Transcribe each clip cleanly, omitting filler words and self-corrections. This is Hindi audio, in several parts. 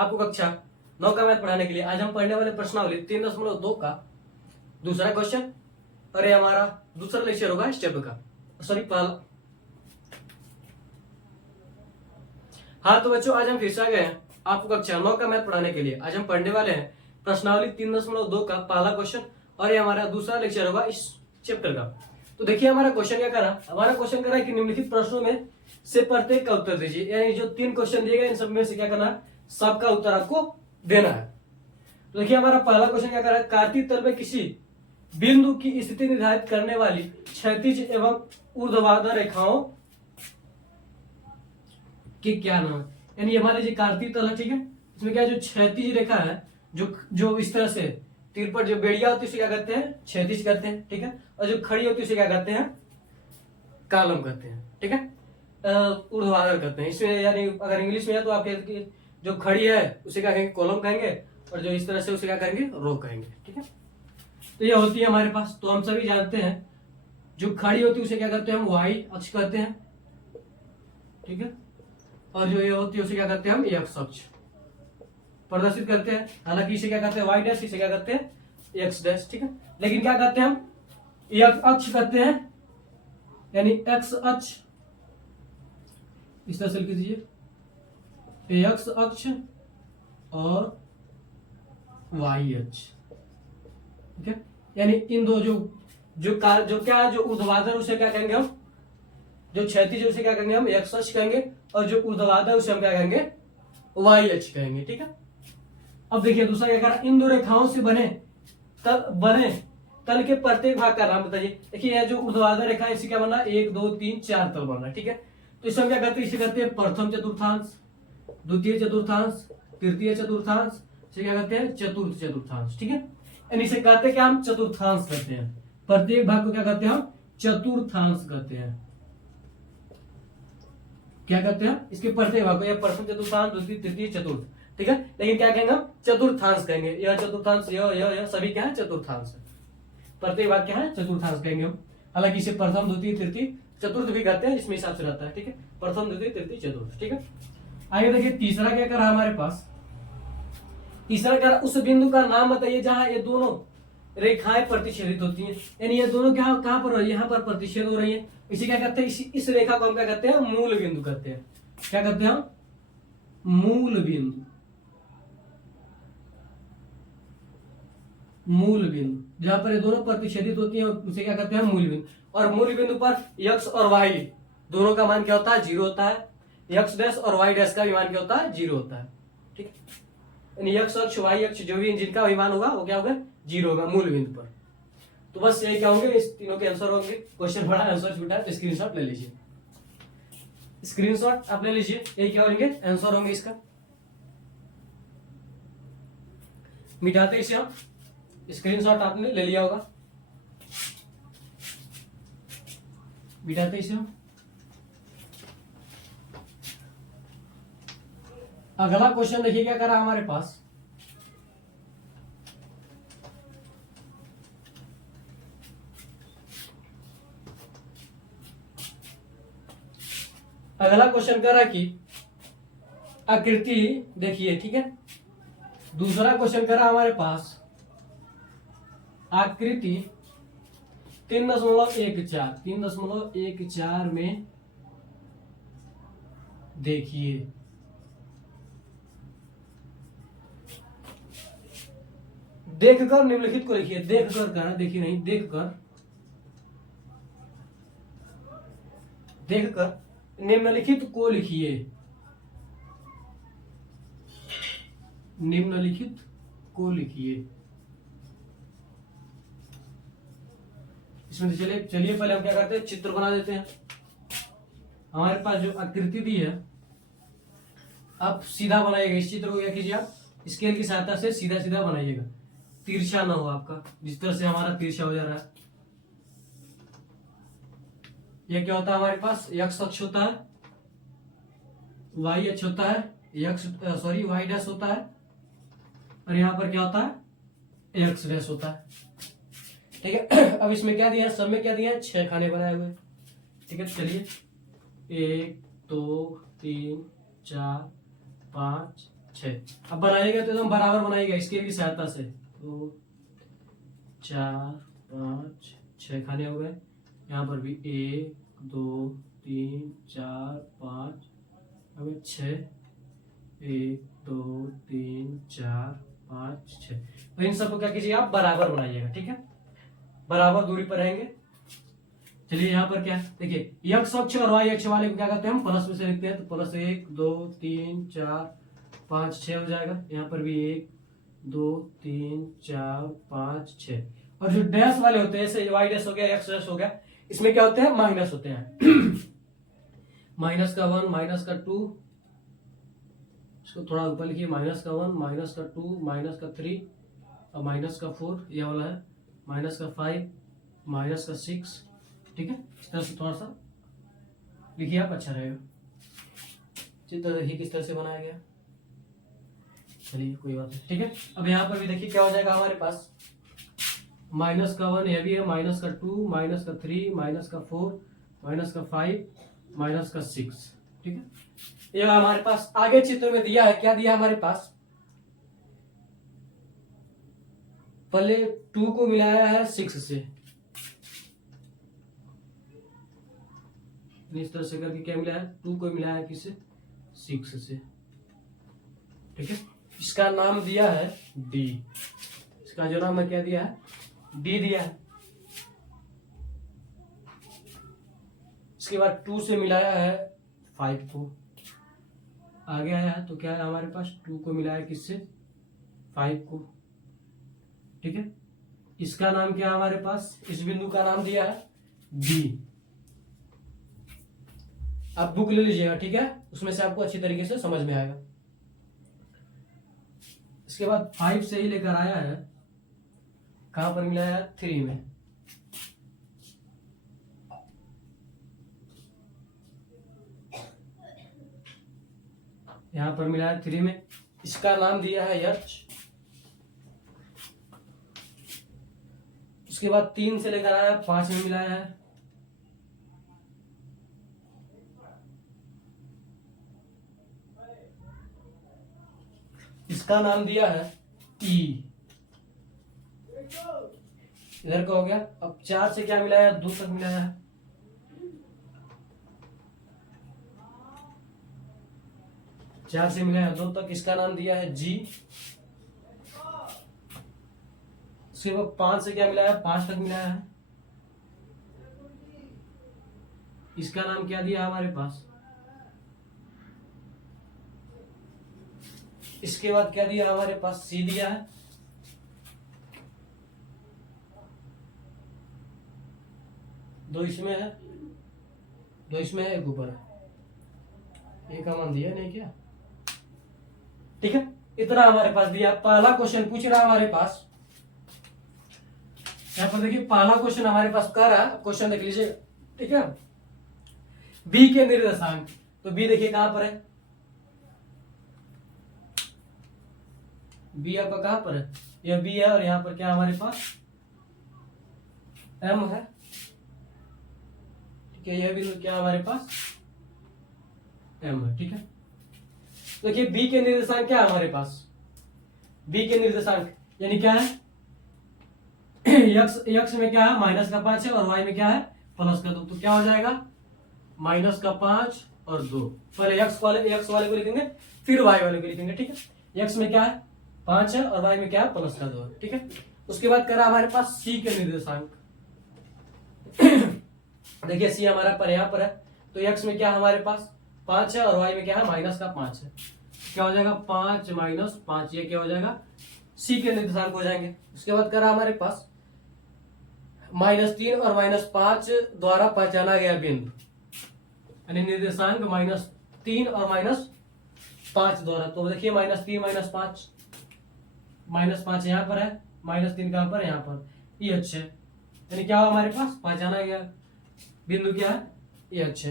आपको कक्षा 9 का मैथ पढ़ाने के लिए आज हम पढ़ने वाले प्रश्नावली 3.2 का दूसरा क्वेश्चन और ये हमारा दूसरा लेक्चर होगा स्टेप का, सॉरी पहला। हाँ तो बच्चों आज हम फिर से आ गए हैं आपको कक्षा 9 का मैथ पढ़ाने के लिए। आज हम पढ़ने वाले हैं प्रश्नावली 3.2 का पहला क्वेश्चन और ये हमारा दूसरा लेक्चर होगा इस चैप्टर का। तो देखिए हमारा क्वेश्चन क्या करा, हमारा क्वेश्चन करा कि निम्नलिखित प्रश्नों में से प्रत्येक का उत्तर दीजिए, यानी जो 3 क्वेश्चन दिए गए इन सब में से क्या करना है, सबका उत्तर आपको देना है। तो देखिए हमारा पहला क्वेश्चन क्या करा है, कार्तीय तल में किसी बिंदु की स्थिति निर्धारित करने वाली क्षैतिज एवं ऊर्ध्वाधर रेखाओं के क्या नाम है। यानी हमारे जो कार्तीय तल है, ठीक है, इसमें क्या जो क्षैतिज रेखा है, जो इस तरह से तीर पर जो बेड़िया होती है उसे क्या कहते हैं, क्षैतिज कहते हैं, ठीक है, और जो खड़ी होती है उसे क्या कहते हैं, कालम कहते हैं, ठीक है, ऊर्ध्वाधर कहते हैं। इसमें यानी अगर इंग्लिश में है तो आप जो खड़ी है उसे क्या कहेंगे, कॉलम कहेंगे, और जो इस तरह से उसे क्या कहेंगे, रो कहेंगे, ठीक है। तो ये होती है हमारे पास, तो हम सभी जानते हैं जो खड़ी होती है उसे क्या कहते हैं, हम वाई अक्ष कहते हैं, ठीक है, और जो ये होती है उसे क्या कहते हैं, हम एक्स अक्ष प्रदर्शित करते हैं। हालांकि इसे क्या कहते हैं, वाई डैश, इसे क्या कहते हैं, एक्स डैश, ठीक है। लेकिन क्या कहते हैं, हम एक्स अक्ष कहते हैं, यानी एक्स अक्ष इस तरह से लिख दीजिए, एक्स अक्ष और वाई अक्ष, ठीक है। यानी इन दो जो ऊर्ध्वाधर उसे क्या कहेंगे हम, जो क्षैतिज उसे क्या कहेंगे हम एक्स अक्ष कहेंगे, और जो ऊर्ध्वाधर उसे हम क्या कहेंगे, वाई अक्ष कहेंगे, ठीक है। अब देखिए दूसरा क्या करा, इन दो रेखाओं से बने तल के प्रत्येक भाग का नाम बताइए। देखिए यह जो ऊर्ध्वाधर रेखा है इसे क्या बनना, 1 2 3 4 तल बनना, ठीक है। तो इसे हम क्या कहते हैं, इसे कहते हैं प्रथम चतुर्थांश, द्वितीय चतुर्थांश, तृतीय चतुर्थांश, इसे क्या कहते हैं, चतुर्थ चतुर्थांश, ठीक है। यानी इसे कहते हैं क्या, हम चतुर्थांश कहते हैं, प्रत्येक भाग को क्या कहते हैं, हम चतुर्थांश कहते हैं। क्या कहते हैं, इसके प्रत्येक भाग को, या प्रथम चतुर्थांश, द्वितीय तृतीय चतुर्थ, ठीक है। लेकिन क्या कहेंगे, हम चतुर्थांश कहेंगे, यह चतुर्थांश, यह सभी क्या है, चतुर्थांश है। प्रत्येक भाग क्या है, चतुर्थांश कहेंगे हम। हालांकि इसे प्रथम द्वितीय तृतीय चतुर्थ भी कहते हैं, इसमें हिसाब से रहता है, ठीक है, प्रथम द्वितीय तृतीय चतुर्थ, ठीक है। आगे देखिए तीसरा क्या करा हमारे पास, तीसरा करा उस बिंदु का नाम बताइए जहां ये दोनों रेखाएं प्रतिच्छेदित होती हैं। यानी ये दोनों क्या कहां पर, यहाँ पर प्रतिच्छेद हो रही है, इसे क्या कहते हैं, इस रेखा को हम क्या कहते हैं, मूल बिंदु कहते हैं। क्या कहते हैं हम, मूल बिंदु, मूल बिंदु जहां पर ये दोनों प्रतिच्छेदित होती है उसे क्या कहते हैं, मूल बिंदु। और मूल बिंदु पर एक्स और वाई दोनों का मान क्या होता है, 0 होता है। एक्स डैश और वाई डैश का भी मान क्या होता है, 0 होता है, ठीक है। यानी एक्स अक्ष वाई अक्ष जो भी जिनका भी मान होगा वो क्या होगा, 0 होगा मूल बिंदु पर। तो बस यही क्या होंगे, इस तीनों के आंसर होंगे। क्वेश्चन बड़ा आंसर छोटा है तो स्क्रीनशॉट ले लीजिए, स्क्रीनशॉट आप ले लीजिए, यही क्या होंगे, आंसर होंगे इसका। मिटाते इसे हम, स्क्रीनशॉट आपने ले लिया होगा, मिटाते इसे हम। अगला क्वेश्चन देखिए क्या करा हमारे पास, अगला क्वेश्चन करा कि आकृति देखिए, ठीक है। दूसरा क्वेश्चन करा हमारे पास आकृति 3.14 में देखिए, देखकर निम्नलिखित को लिखिए, देखकर करना, देखिए नहीं, देखकर निम्नलिखित को लिखिए, निम्नलिखित को लिखिए। इसमें चलिए पहले हम क्या करते हैं, चित्र बना देते हैं। हमारे पास जो आकृति दी है आप सीधा बनाइएगा, इस चित्र को क्या कीजिए, आप स्केल की सहायता से सीधा सीधा बनाइएगा, तिरछा ना हो आपका, जिस तरह से हमारा तिरछा हो जा रहा है। यह क्या होता है हमारे पास, एक्स अक्ष होता है, वाई अक्ष होता है, वाई डैश होता है, और यहां पर क्या होता है, एक्स डैश होता है, ठीक है। अब इसमें क्या दिया है, सब में क्या दिया है, 6 खाने बनाए हुए, ठीक है। चलिए 1 2 3 4 5 6। अब बनाइएगा तो एकदम बराबर बनाइएगा इसके भी सहायता से। तो 4 5 6 खाने हो गए। यहाँ पर भी 1 2 3 4 5 अब 6 1 2 3 4 5 6। तो इन सबको क्या कीजिए आप बराबर बनाइएगा, ठीक है, बराबर दूरी पर रहेंगे। चलिए यहाँ पर क्या देखिए x अक्ष और y अक्ष वाले को क्या कहते हैं हम प्लस में से लिखते हैं। तो प्लस 1 2 3 4 5 6 हो जाएगा। यहाँ पर भी 1 2 3 4 5 6। और जो डैश वाले होते हैं जैसे y डैश हो गया x डैश हो गया, इसमें क्या होते हैं माइनस होते हैं। माइनस का 1 माइनस का 2, इसको थोड़ा ऊपर लिखिए, माइनस का 1 माइनस का 2 माइनस का 3 और माइनस का 4 ये वाला है, माइनस का 5 माइनस का 6, ठीक है। इस तरह से थोड़ा सा लिखिए आप, अच्छा रहेगा। चित्र देखिए किस तरह से बनाया गया। चलिए कोई बात नहीं, ठीक है। अब यहाँ पर भी देखिए क्या हो जाएगा हमारे पास, माइनस का 1 यह भी है, माइनस का 2 माइनस का 3 माइनस का 4 माइनस का 5 माइनस का 6, ठीक है। ये हमारे पास आगे चित्र में दिया है, क्या दिया हमारे पास, पहले 2 को मिलाया है 6 से, इस तरह से करके क्या मिला है 2 को मिलाया है किससे 6 से, ठीक है। इसका नाम दिया है डी, इसका जो नाम है क्या दिया है डी दिया है। इसके बाद 2 से मिलाया है 5 को, आगे आया है तो क्या है हमारे पास 2 को मिलाया किससे 5 को, ठीक है। इसका नाम क्या है हमारे पास, इस बिंदु का नाम दिया है बी। आप बुक ले लीजिएगा, ठीक है, उसमें से आपको अच्छी तरीके से समझ में आएगा। इसके बाद 5 से ही लेकर आया है, कहां पर मिलाया है 3 में, यहां पर मिला है 3 में। इसका नाम दिया है एच। उसके बाद 3 से लेकर आया 5 में मिलाया है, इसका नाम दिया है ई। इधर का हो गया। अब 4 से क्या मिलाया 2 तक मिलाया है, चार से मिलाया 2 तक, इसका नाम दिया है जी। उसके बाद 5 से क्या मिलाया 5 तक मिलाया है, इसका नाम क्या दिया हमारे पास। इसके बाद क्या दिया हमारे पास सी दिया है। दो इसमें है, दो इसमें है, एक ऊपर है, एक का मान दिया नहीं क्या, ठीक है। इतना हमारे पास दिया। पहला क्वेश्चन पूछ रहा है हमारे पास, यहाँ पर देखिए पहला क्वेश्चन हमारे पास कर रहा है, क्वेश्चन देख लीजिए, ठीक है। बी के निर्देशांक, तो बी देखिए कहां पर है, बी आपका कहां पर है, यह बी है, और यहां पर क्या हमारे पास एम है, ठीक है। यह बिंदु क्या हमारे पास एम है, ठीक है। देखिए बी के निर्देशांक क्या है हमारे पास, बी के निर्देशांक यानी क्या है, यक्स में क्या है माइनस का 5 है, और वाई में क्या है प्लस का 2, तो क्या हो जाएगा माइनस का 5 और 2। पहले एक्स वाले को लिखेंगे, फिर वाई वाले को लिखेंगे, ठीक है। एक्स में क्या है 5 है, और वाई में क्या है प्लस का 2 है, ठीक है। उसके बाद करा हमारे पास सी के निर्देशांक। देखिए सी हमारा पर यहाँ पर है, तो एक्स में क्या है हमारे पास 5 है, और वाई में क्या है माइनस का 5 है, क्या हो जाएगा 5 माइनस 5, ये क्या हो जाएगा सी के निर्देशांक हो जाएंगे। उसके बाद करा हमारे पास -3 और -5 द्वारा पहचाना गया बिंदु, यानी निर्देशांक -3 और -5 द्वारा। तो देखिए -3 -5, -5 यहाँ पर है, -3 कहां पर यहाँ पर, ये अच्छे, यानी क्या हुआ हमारे पास पहचाना गया बिंदु क्या है ये अच्छे।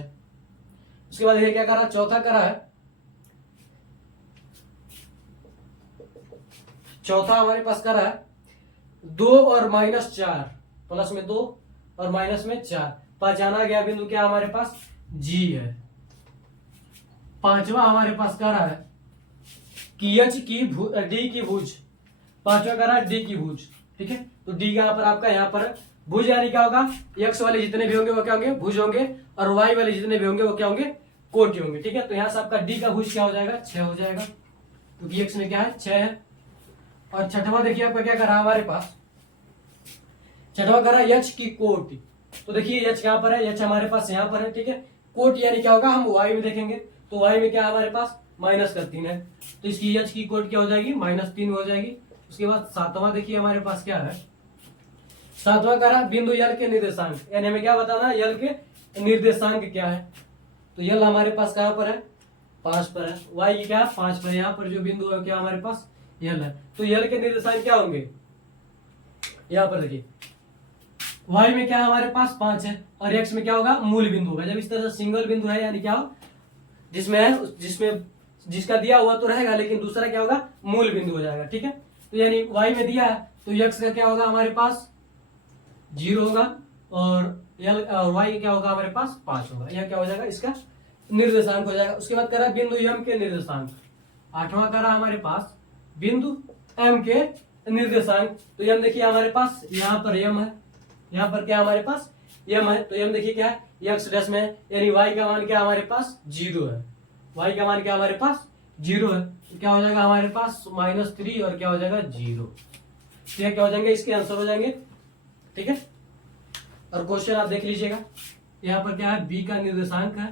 उसके बाद देखिए क्या करा, चौथा करा है, चौथा हमारे पास करा है 2 और -4, प्लस में 2 और माइनस में 4, पहचाना गया बिंदु क्या हमारे पास जी है। पांचवा हमारे पास करा है कि एच की डी की भुज, पांचवा कह रहा है डी की भुज, ठीक है। तो डी यहाँ पर आपका यहाँ पर भुज यानी क्या होगा, एक्स वाले जितने भी होंगे वो क्या होंगे, भुज होंगे, और वाई वाले जितने भी होंगे वो क्या होंगे, कोटि होंगे, ठीक है। तो यहाँ से आपका डी का भुज क्या हो जाएगा, 6 हो जाएगा, क्योंकि एक्स में क्या है 6 है। और छठवा देखिए आपका क्या कर रहा है हमारे पास, छठवा कर रहा है एच की कोटि। तो देखिए एच यहाँ पर है, एच हमारे पास यहाँ पर है, ठीक है। कोटि यानी क्या होगा, हम वाई में देखेंगे, तो वाई में क्या हमारे पास -3 है, तो इसकी एच की कोटि क्या हो जाएगी, -3 हो जाएगी। उसके बाद सातवां देखिए हमारे पास क्या है, सातवां करा बिंदु यल के निर्देशांक, यानी हमें क्या बताना है, यल के निर्देशांक क्या है। तो यल हमारे पास कहां पर है, 5 पर है, वाई क्या है 5 पर, यहाँ पर जो बिंदु है क्या हमारे पास यल है। तो यल के निर्देशांक क्या होंगे, यहाँ पर देखिए वाई में क्या है हमारे पास 5 है, और एक्स में क्या होगा, मूल बिंदु होगा। जब इस तरह से सिंगल बिंदु है यानी क्या हो, जिसमें जिसका दिया हुआ तो रहेगा, लेकिन दूसरा क्या होगा, मूल बिंदु हो जाएगा, ठीक है। तो यानी वाई में दिया है तो एक्स का क्या होगा हमारे पास 0 होगा, और वाई क्या होगा हमारे पास 5 होगा। यह क्या हो जाएगा, इसका निर्देशांक हो जाएगा। उसके बाद करा बिंदु एम के निर्देशांक, आठवां करा हमारे पास बिंदु एम के निर्देशांक। तो एम देखिए हमारे पास यहाँ पर एम है, यहाँ पर क्या हमारे पास एम है, तो एम देखिए क्या है, एक्स डैश में, यानी वाई का मान क्या हमारे पास 0 है, वाई का मान क्या हमारे पास 0 है। तो क्या हो जाएगा हमारे पास -3 और क्या हो जाएगा 0। तो यह क्या हो जाएंगे, इसके आंसर हो जाएंगे, ठीक है। और क्वेश्चन आप देख लीजिएगा, यहाँ पर क्या है, बी का निर्देशांक है,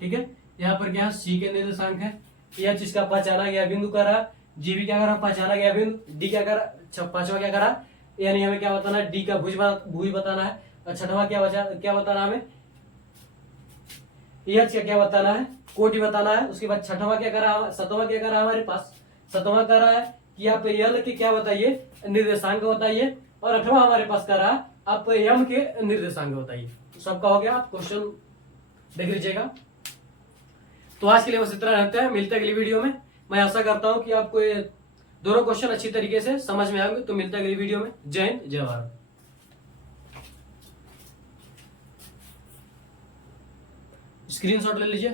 ठीक है। यहाँ पर क्या है, सी के निर्देशांक है, एच इसका पहचाना गया बिंदु करा, जी भी क्या करा, पहचाना गया बिंदु, डी क्या करा, पांचवा क्या करा, यानी हमें क्या बताना है, डी का भुज बताना है, और छठवा क्या बताना हमें, एच का क्या बताना है, कोटि बताना है। उसके बाद छठवा क्या करा, सतवा क्या करा हमारे पास, सतवा करा है कि आप यल के क्या बताइए, निर्देशांक बताइए, और अठवा हमारे पास करा आप यम के निर्देशांक बताइए। तो सबका हो गया, आप क्वेश्चन देख लीजिएगा। तो आज के लिए बस इतना रहता है, मिलते हैं अगली वीडियो में। मैं आशा करता हूं कि आपको ये दोनों क्वेश्चन अच्छी तरीके से समझ में आएंगे। तो मिलते हैं अगली वीडियो में। जय हिंद, जय भारत। स्क्रीनशॉट ले लीजिए।